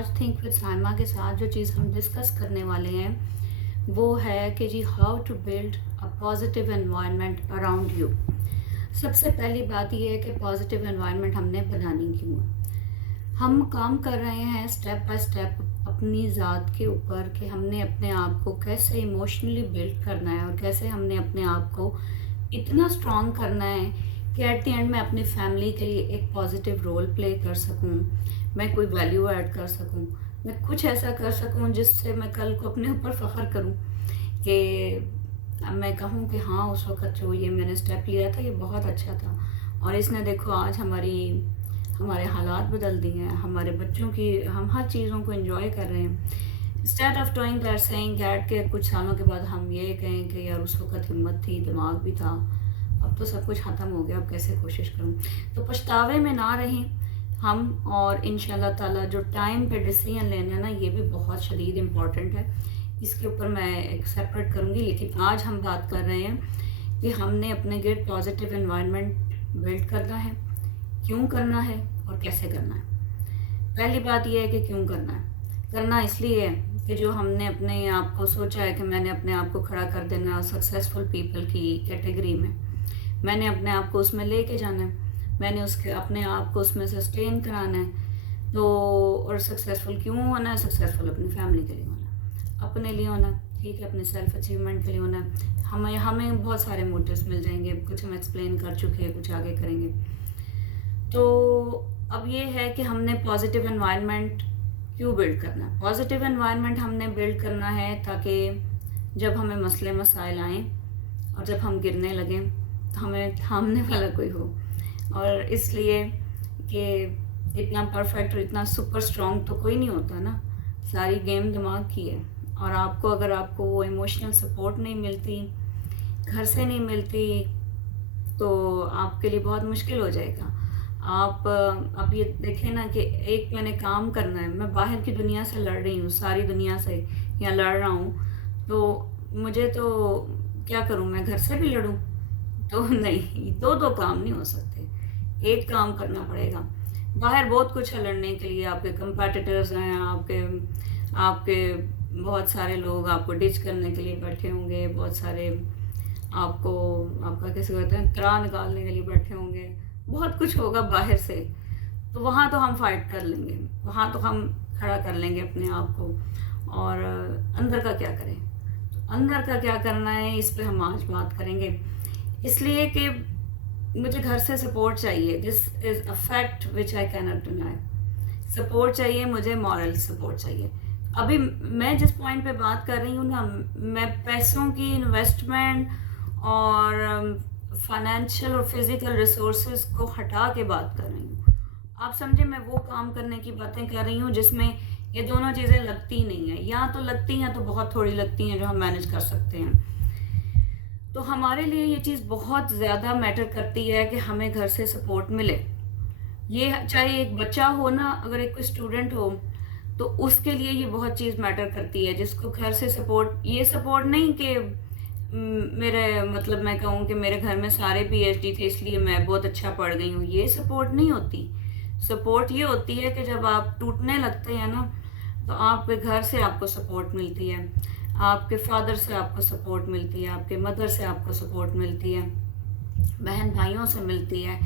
آج think with Saima کے ساتھ جو چیز ہم ڈسکس کرنے والے ہیں وہ ہے کہ جی how to build a positive environment around you. سب سے پہلی بات یہ ہے کہ پازیٹیو انوائرمنٹ ہم نے بنانی کیوں ہے. ہم کام کر رہے ہیں اسٹیپ بائی اسٹیپ اپنی ذات کے اوپر کہ ہم نے اپنے آپ کو کیسے ایموشنلی بلڈ کرنا ہے اور کیسے ہم نے اپنے آپ کو اتنا اسٹرانگ کرنا ہے کہ ایٹ دی اینڈ میں اپنی فیملی کے لیے ایک پازیٹیو رول پلے کر سکوں, میں کوئی ویلیو ایڈ کر سکوں, میں کچھ ایسا کر سکوں جس سے میں کل کو اپنے اوپر فخر کروں کہ میں کہوں کہ ہاں اس وقت جو یہ میں نے اسٹیپ لیا تھا یہ بہت اچھا تھا اور اس نے دیکھو آج ہمارے حالات بدل دیے ہیں, ہمارے بچوں کی ہم ہر چیزوں کو انجوائے کر رہے ہیں. Instead of doing that seeing that کہ کچھ سالوں کے بعد ہم یہ کہیں کہ یار اس وقت ہمت تھی, دماغ بھی تھا, اب تو سب کچھ ختم ہو گیا, اب کیسے کوشش کروں. تو پچھتاوے میں نہ رہیں ہم, اور انشاءاللہ تعالیٰ جو ٹائم پہ ڈیسیژن لینا ہے نا یہ بھی بہت شدید امپورٹنٹ ہے, اس کے اوپر میں ایک سیپریٹ کروں گی. لیکن آج ہم بات کر رہے ہیں کہ ہم نے اپنے گرد پازیٹیو انوائرمنٹ بلڈ کرنا ہے, کیوں کرنا ہے اور کیسے کرنا ہے. پہلی بات یہ ہے کہ کیوں کرنا ہے. کرنا اس لیے ہے کہ جو ہم نے اپنے آپ کو سوچا ہے کہ میں نے اپنے آپ کو کھڑا کر دینا سکسیزفل پیپل کی کیٹیگری میں نے اپنے آپ کو اس میں لے کے جانا ہے, میں نے اپنے آپ کو اس میں سسٹین کرانا ہے. تو اور سکسیزفل کیوں ہونا ہے؟ سکسیزفل اپنی فیملی کے لیے ہونا ہے, اپنے لیے ہونا ہے, ٹھیک ہے, اپنے سیلف اچیومنٹ کے لیے ہونا ہے. ہمیں بہت سارے موٹیوز مل جائیں گے, کچھ ہم ایکسپلین کر چکے ہیں, کچھ آگے کریں گے. تو اب یہ ہے کہ ہم نے پازیٹیو انوائرمنٹ کیوں بلڈ کرنا ہے. پازیٹیو انوائرمنٹ ہم نے بلڈ کرنا ہے تاکہ جب ہمیں مسئلے مسائل آئیں اور جب ہم گرنے لگیں تو ہمیں تھامنے والا کوئی ہو. اور اس لیے کہ اتنا پرفیکٹ اور اتنا سپر اسٹرانگ تو کوئی نہیں ہوتا نا, ساری گیم دماغ کی ہے. اور اگر آپ کو وہ ایموشنل سپورٹ نہیں ملتی, گھر سے نہیں ملتی, تو آپ کے لیے بہت مشکل ہو جائے گا. آپ یہ دیکھیں نا کہ ایک میں نے کام کرنا ہے, میں باہر کی دنیا سے لڑ رہی ہوں, ساری دنیا سے یا لڑ رہا ہوں, تو مجھے تو کیا کروں, میں گھر سے بھی لڑوں تو نہیں, دو کام نہیں ہو سکتے, ایک کام کرنا پڑے گا. باہر بہت کچھ ہے لڑنے کے لیے, آپ کے کمپیٹیٹرز ہیں, آپ کے بہت سارے لوگ آپ کو ڈچ کرنے کے لیے بیٹھے ہوں گے, بہت سارے آپ کا کیسے کہتے ہیں ترا نکالنے کے لیے بیٹھے ہوں گے, بہت کچھ ہوگا باہر سے. تو وہاں تو ہم فائٹ کر لیں گے, وہاں تو ہم کھڑا کر لیں گے اپنے آپ کو. اور اندر کا کیا کریں, تو اندر کا کیا کرنا ہے اس پہ ہم آج بات کریں گے. اس لیے کہ مجھے گھر سے سپورٹ چاہیے, دس از اے فیکٹ وچ آئی کی ناٹ ڈینائی. سپورٹ چاہیے مجھے, مورل سپورٹ چاہیے. ابھی میں جس پوائنٹ پہ بات کر رہی ہوں نا, میں پیسوں کی انویسٹمنٹ اور فائنینشیل اور فزیکل ریسورسز کو ہٹا کے بات کر رہی ہوں. آپ سمجھیں میں وہ کام کرنے کی باتیں کر رہی ہوں جس میں یہ دونوں چیزیں لگتی نہیں ہیں, یا تو لگتی ہیں تو بہت تھوڑی لگتی ہیں جو ہم مینیج کر سکتے ہیں. تو ہمارے لیے یہ چیز بہت زیادہ میٹر کرتی ہے کہ ہمیں گھر سے سپورٹ ملے. یہ چاہے ایک بچہ ہو نا, اگر ایک کوئی اسٹوڈنٹ ہو تو اس کے لیے یہ بہت چیز میٹر کرتی ہے, جس کو گھر سے سپورٹ. یہ سپورٹ نہیں کہ میرے مطلب میں کہوں کہ میرے گھر میں سارے پی ایچ ڈی تھے اس لیے میں بہت اچھا پڑھ گئی ہوں, یہ سپورٹ نہیں ہوتی. سپورٹ یہ ہوتی ہے کہ جب آپ ٹوٹنے لگتے ہیں نا تو آپ کے گھر سے آپ کو سپورٹ ملتی ہے, آپ کے فادر سے آپ کو سپورٹ ملتی ہے, آپ کے مدر سے آپ کو سپورٹ ملتی ہے, بہن بھائیوں سے ملتی ہے.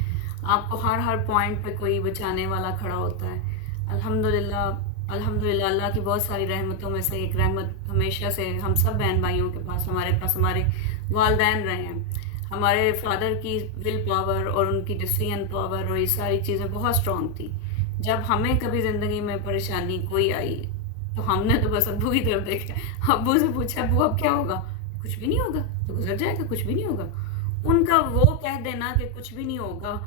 آپ کو ہر پوائنٹ پہ کوئی بچانے والا کھڑا ہوتا ہے. الحمدللہ اللہ کی بہت ساری رحمتوں میں سے ایک رحمت ہمیشہ سے ہم سب بہن بھائیوں کے پاس ہمارے والدین رہے ہیں. ہمارے فادر کی ول پاور اور ان کی ڈیسیژن پاور اور یہ ساری چیزیں بہت اسٹرانگ تھی. جب ہمیں کبھی زندگی میں پریشانی کوئی آئی تو ہم نے تو بس ابو کی طرف دیکھا, ابو سے پوچھا ابو اب کیا ہوگا, کچھ بھی نہیں ہوگا, تو گزر جائے گا, کچھ بھی نہیں ہوگا. ان کا وہ کہہ دینا کہ کچھ بھی نہیں ہوگا,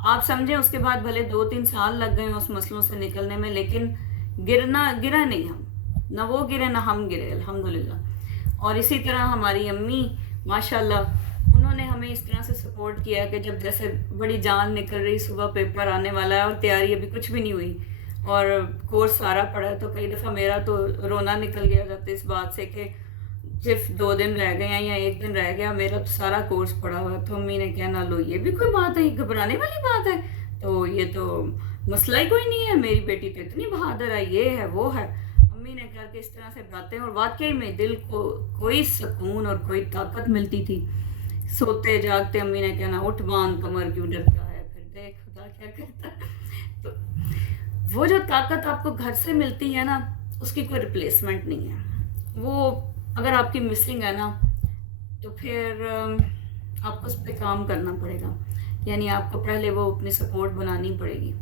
آپ سمجھیں اس کے بعد بھلے 2-3 سال لگ گئے اس مسئلوں سے نکلنے میں, لیکن گرا نہیں ہم, نہ وہ گرے نہ ہم گرے الحمدللہ. اور اسی طرح ہماری امی ماشاءاللہ انہوں نے ہمیں اس طرح سے سپورٹ کیا کہ جب جیسے بڑی جان نکل رہی, صبح پیپر آنے والا ہے اور تیاری ابھی کچھ بھی نہیں ہوئی اور کورس سارا پڑا ہے, تو کئی دفعہ میرا تو رونا نکل گیا جاتا اس بات سے کہ صرف 2 دن رہ گئے ہیں یا 1 دن رہ گیا, میرا تو سارا کورس پڑا ہوا ہے. تو امی نے کہنا لو یہ بھی کوئی بات ہے, یہ گھبرانے والی بات ہے, تو یہ تو مسئلہ ہی کوئی نہیں ہے، میری بیٹی تو اتنی بہادر ہے، یہ ہے وہ ہے، امی نے کر کے اس طرح سے باتیں، اور واقعی میں دل کو کوئی سکون اور کوئی طاقت ملتی تھی. سوتے جاگتے امی نے کہنا اٹھ باندھ کمر کیوں ڈرتا ہے، پھر دیکھ خدا کیا کرتا ہے. تو وہ جو طاقت آپ کو گھر سے ملتی ہے نا، اس کی کوئی ریپلیسمنٹ نہیں ہے. وہ اگر آپ کی مسنگ ہے نا تو پھر آپ کو اس پہ کام کرنا پڑے گا. یعنی آپ کو پہلے وہ اپنی سپورٹ بنانی پڑے گی.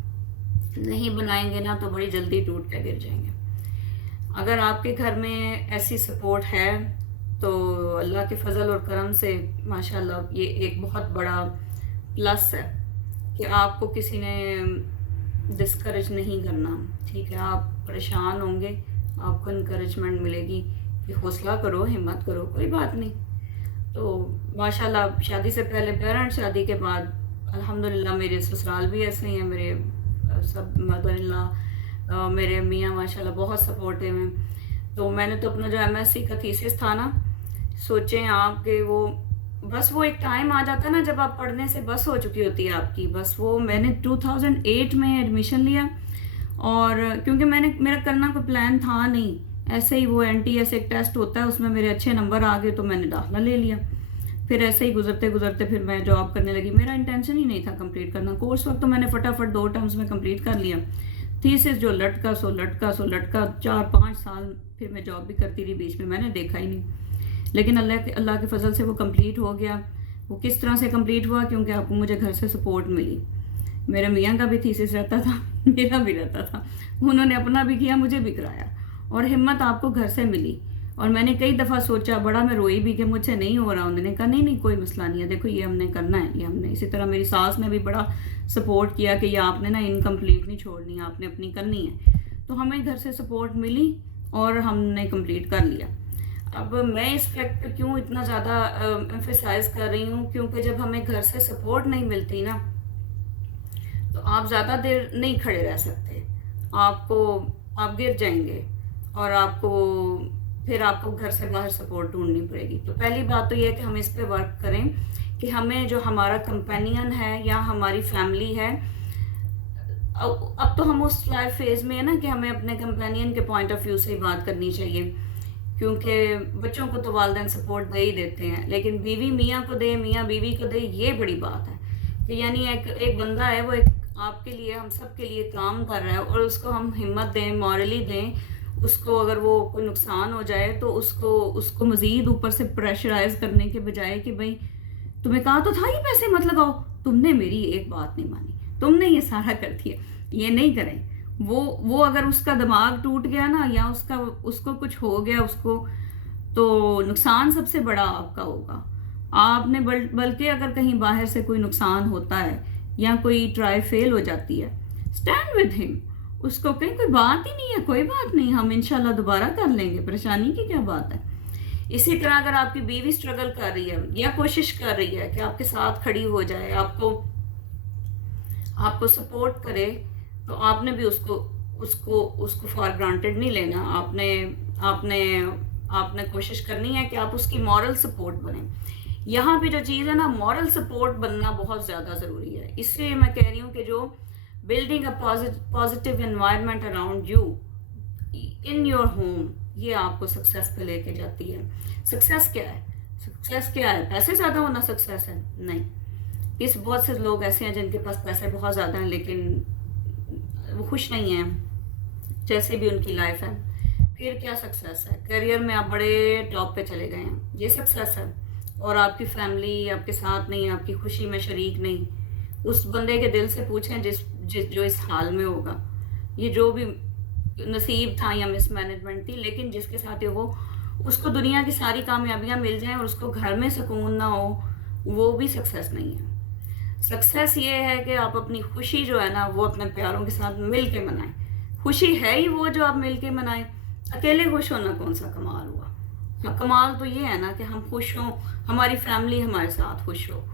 نہیں بنائیں گے نا تو بڑی جلدی ٹوٹ کے گر جائیں گے. اگر آپ کے گھر میں ایسی سپورٹ ہے تو اللہ کے فضل اور کرم سے ماشاءاللہ یہ ایک بہت بڑا پلس ہے کہ آپ کو کسی نے ڈسکریج نہیں کرنا. ٹھیک ہے، آپ پریشان ہوں گے، آپ کو انکریجمنٹ ملے گی کہ حوصلہ کرو، ہمت کرو، کوئی بات نہیں. تو ماشاءاللہ شادی سے پہلے پیرنٹ، شادی کے بعد الحمدللہ میرے سسرال بھی ایسے ہی ہیں. میرے سب مدر اللہ، میرے میاں ماشاءاللہ بہت سپورٹیو ہیں. تو میں نے تو اپنا جو MSc کا تھیسس تھا نا، سوچیں آپ کہ وہ بس وہ ایک ٹائم آ جاتا ہے نا جب آپ پڑھنے سے بس ہو چکی ہوتی ہے آپ کی. بس وہ میں نے 2008 میں ایڈمیشن لیا، اور کیونکہ میرا کرنا کوئی پلان تھا نہیں، ایسے ہی وہ NTS ایک ٹیسٹ ہوتا ہے، اس میں میرے اچھے نمبر آ گئے تو میں نے داخلہ لے لیا. پھر ایسے ہی گزرتے گزرتے پھر میں جاب کرنے لگی. میرا انٹینشن ہی نہیں تھا کمپلیٹ کرنا کورس، وقت تو میں نے فٹافٹ 2 ٹرمز میں کمپلیٹ کر لیا. تھیسس جو لٹکا سو لٹکا سو لٹکا، 4-5 سال پھر میں جاب بھی کرتی رہی، بیچ میں نے دیکھا ہی نہیں. لیکن اللہ کے فضل سے وہ کمپلیٹ ہو گیا. وہ کس طرح سے کمپلیٹ ہوا؟ کیونکہ آپ کو مجھے گھر سے سپورٹ ملی. میرے میاں کا بھی تھیسس رہتا تھا، میرا بھی رہتا تھا، انہوں نے اپنا بھی کیا، مجھے بھی کرایا، اور ہمت آپ کو گھر سے ملی. اور میں نے کئی دفعہ سوچا، بڑا میں روئی بھی کہ مجھ سے نہیں ہو رہا. انہوں نے کہا نہیں کوئی مسئلہ نہیں ہے، دیکھو یہ ہم نے کرنا ہے، یہ ہم نے. اسی طرح میری ساس نے بھی بڑا سپورٹ کیا کہ یہ آپ نے نا انکمپلیٹ نہیں چھوڑنی، آپ نے اپنی کرنی ہے. تو ہمیں گھر سے سپورٹ ملی اور ہم نے کمپلیٹ کر لیا. اب میں اس فیکٹ پہ کیوں اتنا زیادہ ایمفیسائز کر رہی ہوں؟ کیونکہ جب ہمیں گھر سے سپورٹ نہیں ملتی نا تو آپ زیادہ دیر نہیں کھڑے رہ سکتے. آپ گر جائیں گے، اور آپ کو گھر سے باہر سپورٹ ڈھونڈنی پڑے گی. تو پہلی بات تو یہ ہے کہ ہم اس پہ ورک کریں کہ ہمیں جو ہمارا کمپینین ہے یا ہماری فیملی ہے، اب تو ہم اس لائف فیز میں ہے نا کہ ہمیں اپنے کمپینین کے پوائنٹ آف ویو سے ہی بات کرنی چاہیے. کیونکہ بچوں کو تو والدین سپورٹ دے ہی دیتے ہیں، لیکن بیوی میاں کو دے، میاں بیوی کو دے، یہ بڑی بات ہے. کہ یعنی ایک بندہ ہے، وہ آپ کے لیے، ہم سب کے لیے کام کر رہا ہے، اور اس کو ہم ہمت دیں، مورلی دیں. اس کو اگر وہ کوئی نقصان ہو جائے تو اس کو مزید اوپر سے پریشرائز کرنے کے بجائے کہ بھائی تمہیں کہا تو تھا ہی پیسے مت لگاؤ، تم نے میری ایک بات نہیں مانی، تم نے یہ سارا کر دیا. یہ نہیں کریں. وہ اگر اس کا دماغ ٹوٹ گیا نا، یا اس کو کچھ ہو گیا اس کو، تو نقصان سب سے بڑا آپ کا ہوگا. آپ نے بلکہ اگر کہیں باہر سے کوئی نقصان ہوتا ہے یا کوئی ٹرائی فیل ہو جاتی ہے، اسٹینڈ ود ہم. اس کو کہیں کوئی بات ہی نہیں ہے، کوئی بات نہیں، ہم انشاءاللہ دوبارہ کر لیں گے، پریشانی کی کیا بات ہے. اسی طرح اگر آپ کی بیوی اسٹرگل کر رہی ہے یا کوشش کر رہی ہے کہ آپ کے ساتھ کھڑی ہو جائے، آپ کو سپورٹ کرے، تو آپ نے بھی اس کو فار گرانٹیڈ نہیں لینا. آپ نے کوشش کرنی ہے کہ آپ اس کی مورل سپورٹ بنیں. یہاں پہ جو چیز ہے نا، مورل سپورٹ بننا بہت زیادہ ضروری ہے. اس لیے میں کہہ رہی ہوں کہ جو building a positive environment around you in your home, یہ آپ کو سکسیس پہ لے کے جاتی ہے. سکسیس کیا ہے؟ سکسیس کیا ہے؟ پیسے زیادہ ہونا سکسیس ہے؟ نہیں. بہت سے لوگ ایسے ہیں جن کے پاس پیسے بہت زیادہ ہیں لیکن وہ خوش نہیں ہیں جیسے بھی ان کی لائف ہے. پھر کیا سکسیس ہے؟ کیریئر میں آپ بڑے ٹاپ پہ چلے گئے ہیں، یہ سکسیس ہے. اور آپ کی فیملی آپ کے ساتھ نہیں، آپ کی خوشی میں شریک نہیں. اس بندے کے دل سے پوچھیں جو اس حال میں ہوگا. یہ جو بھی نصیب تھا یا مس مینجمنٹ تھی، لیکن جس کے ساتھ وہ اس کو دنیا کی ساری کامیابیاں مل جائیں اور اس کو گھر میں سکون نہ ہو، وہ بھی سکسیس نہیں ہے. سکسیس یہ ہے کہ آپ اپنی خوشی جو ہے نا وہ اپنے پیاروں کے ساتھ مل کے منائیں. خوشی ہے ہی وہ جو آپ مل کے منائیں. اکیلے خوش ہونا کون سا کمال ہوا؟ کمال تو یہ ہے نا کہ ہم خوش ہوں، ہماری فیملی ہمارے ساتھ خوش ہو،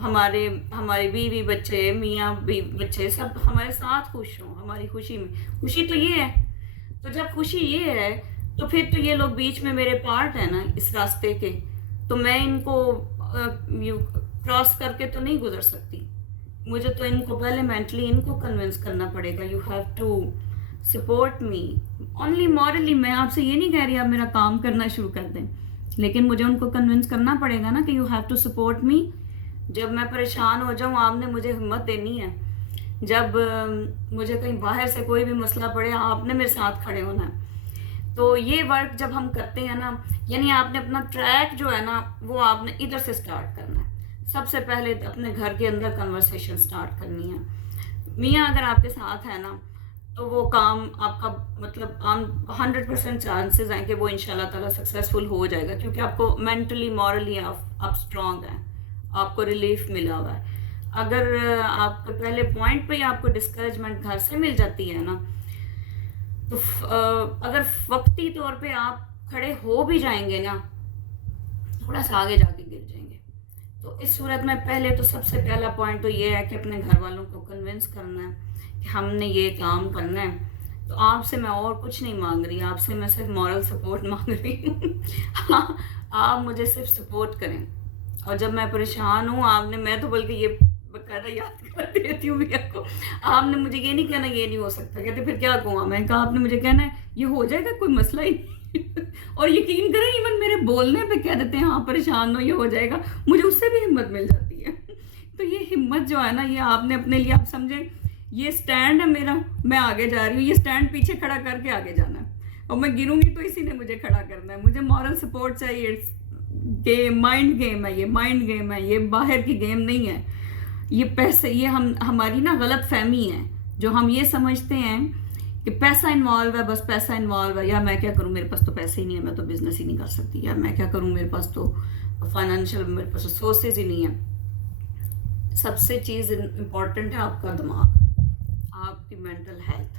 ہمارے بیوی بچے، میاں بچے سب ہمارے ساتھ خوش ہوں. ہماری خوشی میں خوشی تو یہ ہے. تو جب خوشی یہ ہے تو پھر تو یہ لوگ بیچ میں میرے پارٹ ہیں نا اس راستے کے، تو میں ان کو کراس کر کے تو نہیں گزر سکتی. مجھے تو ان کو پہلے مینٹلی ان کو کنونس کرنا پڑے گا. You have to support me only morally. میں آپ سے یہ نہیں کہہ رہی آپ میرا کام کرنا شروع کر دیں, لیکن مجھے ان کو کنونس کرنا پڑے گا نا کہ you have to support me. جب میں پریشان ہو جاؤں آپ نے مجھے ہمت دینی ہے. جب مجھے کہیں باہر سے کوئی بھی مسئلہ پڑے آپ نے میرے ساتھ کھڑے ہونا ہے. تو یہ ورک جب ہم کرتے ہیں نا, یعنی آپ نے اپنا ٹریک جو ہے نا وہ آپ نے ادھر سے سٹارٹ کرنا ہے. سب سے پہلے اپنے گھر کے اندر کنورسیشن سٹارٹ کرنی ہے. میاں اگر آپ کے ساتھ ہے نا تو وہ کام آپ کا مطلب 100% چانسز ہیں کہ وہ ان شاء اللہ تعالیٰ سکسیزفل ہو جائے گا, کیونکہ آپ کو مینٹلی مورلی آپ اسٹرانگ ہیں, آپ کو ریلیف ملا ہوا ہے. اگر آپ کے پہلے پوائنٹ پہ ہی آپ کو ڈسکریجمنٹ گھر سے مل جاتی ہے نا, تو اگر وقتی طور پہ آپ کھڑے ہو بھی جائیں گے نا, تھوڑا سا آگے جا کے گر جائیں گے. تو اس صورت میں پہلے تو سب سے پہلا پوائنٹ تو یہ ہے کہ اپنے گھر والوں کو کنونس کرنا ہے کہ ہم نے یہ کام کرنا ہے. تو آپ سے میں اور کچھ نہیں مانگ رہی, آپ سے میں صرف مورل سپورٹ مانگ رہی ہوں. آپ مجھے صرف سپورٹ کریں. اور جب میں پریشان ہوں آپ نے, میں تو بلکہ یہ باقاعدہ یاد کر دیتی ہوں بھیا کو, آپ نے مجھے یہ نہیں کہنا یہ نہیں ہو سکتا. کہتے پھر کیا کہوں؟ میں کہا آپ نے مجھے کہنا ہے یہ ہو جائے گا, کوئی مسئلہ ہی نہیں. اور یقین کریں ایون میرے بولنے پہ کہہ دیتے ہیں ہاں پریشان ہو یہ ہو جائے گا, مجھے اس سے بھی ہمت مل جاتی ہے. تو یہ ہمت جو ہے نا یہ آپ نے اپنے لیے, آپ سمجھیں یہ سٹینڈ ہے میرا, میں آگے جا رہی ہوں, یہ سٹینڈ پیچھے کھڑا کر کے آگے جانا ہے, اور میں گروں گی تو اسی نے مجھے کھڑا کرنا ہے. مجھے مورل سپورٹ چاہیے. مائنڈ گیم ہے, یہ مائنڈ گیم ہے, یہ باہر کی گیم نہیں ہے. یہ پیسے, یہ ہماری نا غلط فہمی ہے جو ہم یہ سمجھتے ہیں کہ پیسہ انوالو ہے, بس پیسہ انوالو ہے. یا میں کیا کروں, میرے پاس تو پیسے ہی نہیں ہے, میں تو بزنس ہی نہیں کر سکتی. یا میں کیا کروں, میرے پاس تو فائنینشیل, میرے پاس ریسورسز ہی نہیں ہیں. سب سے چیز امپورٹنٹ ہے آپ کا دماغ, آپ کی مینٹل ہیلتھ.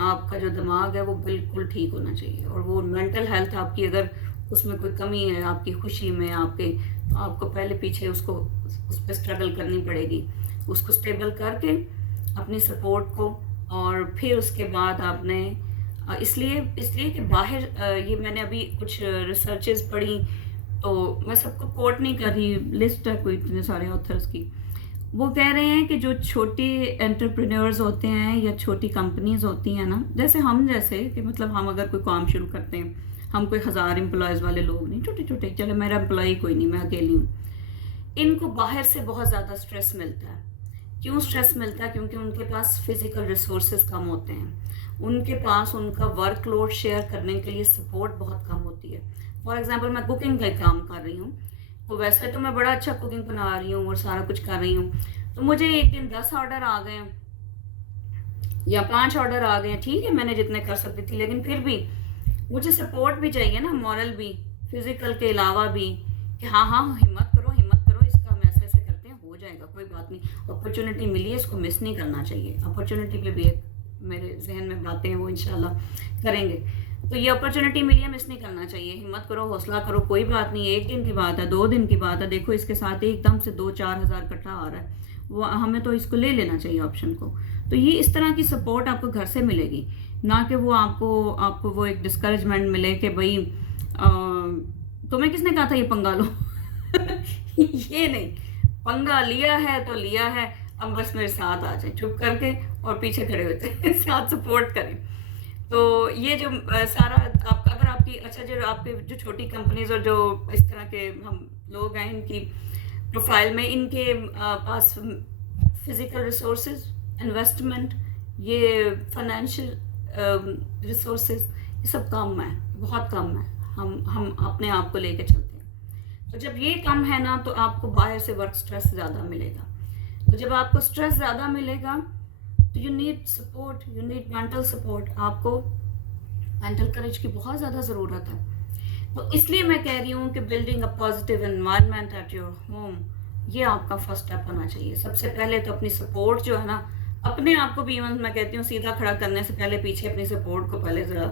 آپ کا جو دماغ ہے وہ بالکل ٹھیک ہونا چاہیے. اور وہ مینٹل ہیلتھ آپ کی اگر اس میں کوئی کمی ہے, آپ کی خوشی میں, آپ کے, تو آپ کو پہلے پیچھے اس پہ اسٹرگل کرنی پڑے گی. اس کو اسٹیبل کر کے اپنی سپورٹ کو, اور پھر اس کے بعد آپ نے اس لیے کہ باہر یہ میں نے ابھی کچھ ریسرچز پڑھی, تو میں سب کو کوٹ نہیں کر رہی, لسٹ ہے کوئی اتنے سارے آتھرس کی. وہ کہہ رہے ہیں کہ جو چھوٹے انٹرپرینورز ہوتے ہیں یا چھوٹی کمپنیز ہوتی ہیں نا, جیسے ہم, جیسے کہ مطلب ہم اگر کوئی کام شروع کرتے ہیں, ہم کوئی 1000 امپلائیز والے لوگ نہیں, چھوٹے چھوٹے, چلے میرا امپلائی کوئی نہیں, میں اکیلی ہوں. ان کو باہر سے بہت زیادہ سٹریس ملتا ہے. کیوں سٹریس ملتا ہے؟ کیونکہ ان کے پاس فزیکل ریسورسز کم ہوتے ہیں, ان کے پاس ان کا ورک لوڈ شیئر کرنے کے لیے سپورٹ بہت کم ہوتی ہے. فار ایگزامپل میں کوکنگ کا کام کر رہی ہوں, تو ویسے تو میں بڑا اچھا کوکنگ بنا رہی ہوں اور سارا کچھ کر رہی ہوں. تو مجھے ایک دن 10 آرڈر آ گئے یا 5 آرڈر آ گئے, ٹھیک ہے میں نے جتنے کر سکتی تھی, لیکن پھر بھی مجھے سپورٹ بھی چاہیے نا, مورل بھی, فزیکل کے علاوہ بھی, کہ ہاں ہمت کرو, اس کا ہم ایسے کرتے ہیں, ہو جائے گا, کوئی بات نہیں. اپرچونٹی ملی ہے, اس کو مس نہیں کرنا چاہیے. اپرچونٹی پہ بھی ایک میرے ذہن میں باتیں ہیں, وہ انشاءاللہ کریں گے. تو یہ اپرچونٹی ملی ہے, مس نہیں کرنا چاہیے. ہمت کرو, حوصلہ کرو, کوئی بات نہیں. 1 دن کی بات ہے, 2 دن کی بات ہے, دیکھو اس کے ساتھ ایک دم سے 2-4 ہزار اکٹھا آ رہا ہے, وہ ہمیں تو اس کو لے لینا چاہیے آپشن کو. تو یہ اس طرح کی سپورٹ آپ کو گھر سے ملے گی, نہ کہ وہ آپ کو وہ ایک ڈسکریجمنٹ ملے کہ بھائی تمہیں کس نے کہا تھا یہ پنگا لو. یہ نہیں, پنگا لیا ہے تو لیا ہے, اب بس میرے ساتھ آ جائیں چپ کر کے, اور پیچھے کھڑے ہوتے ہیں, ساتھ سپورٹ کریں. تو یہ جو سارا اگر آپ کی, اچھا جو آپ کے جو چھوٹی کمپنیز اور جو اس طرح کے ہم لوگ ہیں, ان کی پروفائل میں ان کے پاس فزیکل ریسورسز, انویسٹمنٹ, یہ فائنینشیل ریسورسز, یہ سب کم ہے, بہت کم ہے. ہم اپنے آپ کو لے کے چلتے ہیں. تو جب یہ کم ہے نا, تو آپ کو باہر سے ورک سٹریس زیادہ ملے گا. تو جب آپ کو سٹریس زیادہ ملے گا تو you need support, you need mental support. آپ کو مینٹل کریج کی بہت زیادہ ضرورت ہے. تو اس لیے میں کہہ رہی ہوں کہ building a positive environment at your home, یہ آپ کا فرسٹ اسٹیپ ہونا چاہیے. سب سے پہلے تو اپنی سپورٹ جو ہے نا, اپنے آپ کو بھی, ایون میں کہتی ہوں سیدھا کھڑا کرنے سے پہلے پیچھے اپنی سپورٹ کو پہلے ذرا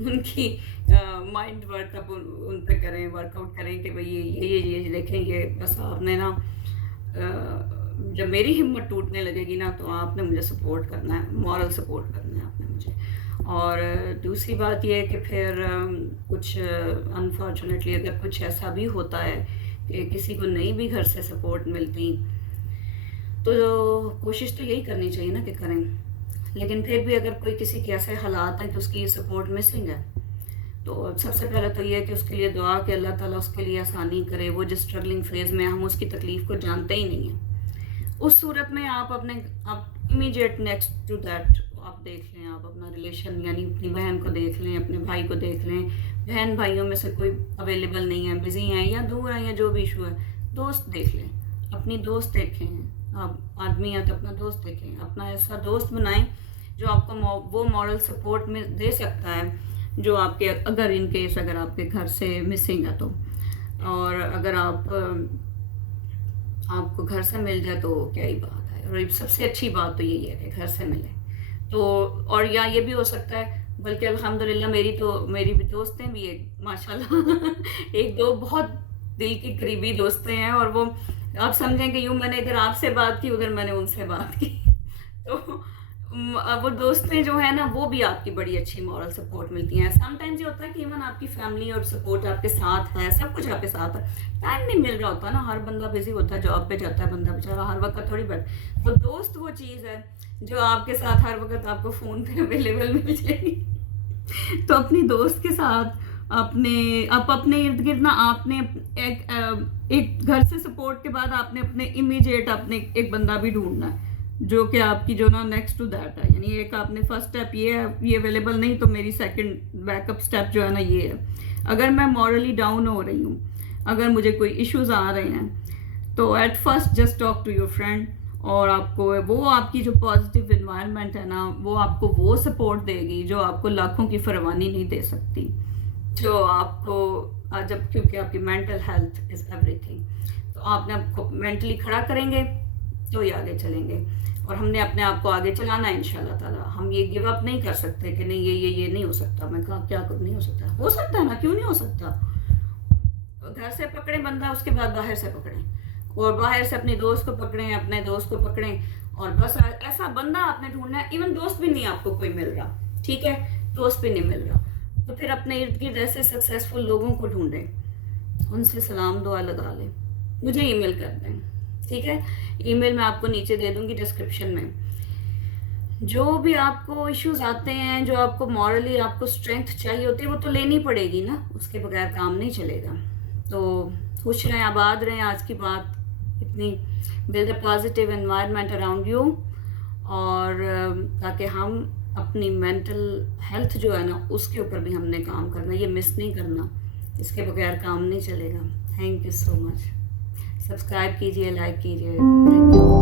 ان کی مائنڈ ورک اپ ان پہ کریں, ورک آؤٹ کریں کہ بھائی یہ دیکھیں, یہ بس آپ نے نا جب میری ہمت ٹوٹنے لگے گی نا, تو آپ نے مجھے سپورٹ کرنا ہے, مورل سپورٹ کرنا ہے آپ نے مجھے. اور دوسری بات یہ ہے کہ پھر کچھ انفارچونیٹلی اگر کچھ ایسا بھی ہوتا ہے کہ کسی کو نہیں بھی گھر سے سپورٹ ملتی تو کوشش تو یہی کرنی چاہیے نا کہ کریں. لیکن پھر بھی اگر کوئی کسی کے ایسے حالات ہیں کہ اس کی یہ سپورٹ مسنگ ہے تو سب سے پہلے تو یہ ہے کہ اس کے لیے دعا کہ اللہ تعالیٰ اس کے لیے آسانی کرے. وہ جس اسٹرگلنگ فیز میں ہم اس کی تکلیف کو جانتے ہی نہیں ہیں. اس صورت میں آپ امیجیٹ نیکسٹ ٹو دیٹ آپ دیکھ لیں, آپ اپنا ریلیشن یعنی اپنی بہن کو دیکھ لیں, اپنے بھائی کو دیکھ لیں. بہن بھائیوں میں سے کوئی اویلیبل نہیں ہے, بزی ہیں یا دور ہیں یا جو بھی ایشو ہے, دوست دیکھ لیں, اپنی دوست دیکھیں. آپ آدمی ہیں تو اپنا دوست دیکھیں, اپنا ایسا دوست بنائیں جو آپ کو وہ مورل سپورٹ میں دے سکتا ہے جو آپ کے اگر ان کیس اگر آپ کے گھر سے مسنگ ہے تو. اور اگر آپ کو گھر سے مل جائے تو کیا ہی بات ہے. اور سب سے اچھی بات تو یہی ہے کہ گھر سے ملے تو. اور یا یہ بھی ہو سکتا ہے, بلکہ الحمدللہ میری بھی دوستیں بھی ایک ماشاءاللہ ایک دو بہت دل کی قریبی دوستیں ہیں, اور وہ آپ سمجھیں کہ یوں میں نے ادھر آپ سے بات کی, ادھر میں نے ان سے بات کی تو وہ دوستیں جو ہیں نا وہ بھی آپ کی بڑی اچھی مورل سپورٹ ملتی ہیں. سم ٹائمز یہ ہوتا ہے کہ ایون آپ کی فیملی اور سپورٹ آپ کے ساتھ ہے, سب کچھ آپ کے ساتھ ہے, ٹائم نہیں مل رہا ہوتا نا, ہر بندہ بزی ہوتا ہے, جاب پہ جاتا ہے بندہ بیچارہ, ہر وقت تھوڑی بیٹھ. تو دوست وہ چیز ہے جو آپ کے ساتھ ہر وقت آپ کو فون پہ اویلیبل مل جائے گی. تو اپنی دوست کے ساتھ اپنے ارد گرد نا آپ نے ایک گھر سے سپورٹ کے بعد آپ نے اپنے امیجیٹ اپنے ایک بندہ بھی ڈھونڈنا ہے جو کہ آپ کی جو نا نیکسٹ ٹو دیٹ ہے. یعنی ایک آپ نے فرسٹ اسٹیپ یہ اویلیبل نہیں تو میری سیکنڈ بیک اپ اسٹیپ جو ہے نا یہ ہے. اگر میں مورلی ڈاؤن ہو رہی ہوں, اگر مجھے کوئی ایشوز آ رہے ہیں تو at first just talk to your friend, اور آپ کو وہ آپ کی جو پازیٹیو انوائرمنٹ ہے نا وہ آپ کو وہ سپورٹ دے گی جو آپ کو لاکھوں کی فروانی نہیں دے سکتی. جو آپ کو جب کیونکہ آپ کی mental health is every thing, تو آپ نے آپ کو مینٹلی کھڑا کریں گے تو یہ آگے چلیں گے. اور ہم نے اپنے آپ کو آگے چلانا ہے انشاءاللہ تعالیٰ. ہم یہ گیو اپ نہیں کر سکتے کہ نہیں یہ نہیں ہو سکتا. میں کہا کیا نہیں ہو سکتا ہے نا, کیوں نہیں ہو سکتا. گھر سے پکڑیں بندہ, اس کے بعد باہر سے پکڑیں, اور باہر سے اپنی دوست کو پکڑیں, اپنے دوست کو پکڑیں, اور بس ایسا بندہ آپ نے ڈھونڈنا ہے. ایون دوست بھی نہیں آپ کو کوئی مل رہا, ٹھیک ہے, دوست بھی نہیں مل رہا, تو پھر اپنے ارد گرد ایسے سکسیزفل لوگوں کو ڈھونڈیں, ان سے سلام دعا لگا لیں, مجھے ای میل کر دیں, ٹھیک ہے. ای میل میں آپ کو نیچے دے دوں گی ڈسکرپشن میں. جو بھی آپ کو ایشوز آتے ہیں, جو آپ کو مورلی آپ کو اسٹرینتھ چاہیے ہوتی ہے, وہ تو لینی پڑے گی نا, اس کے بغیر کام نہیں چلے گا. تو خوش رہیں, آباد رہیں. آج کی بات اتنی, blood a positive environment around you, اور تاکہ ہم اپنی مینٹل ہیلتھ جو ہے نا اس کے اوپر بھی ہم نے کام کرنا, یہ مس نہیں کرنا, اس کے بغیر کام نہیں چلے گا. Thank you so much. Subscribe کیجئے, لائک کیجئے. Thank you.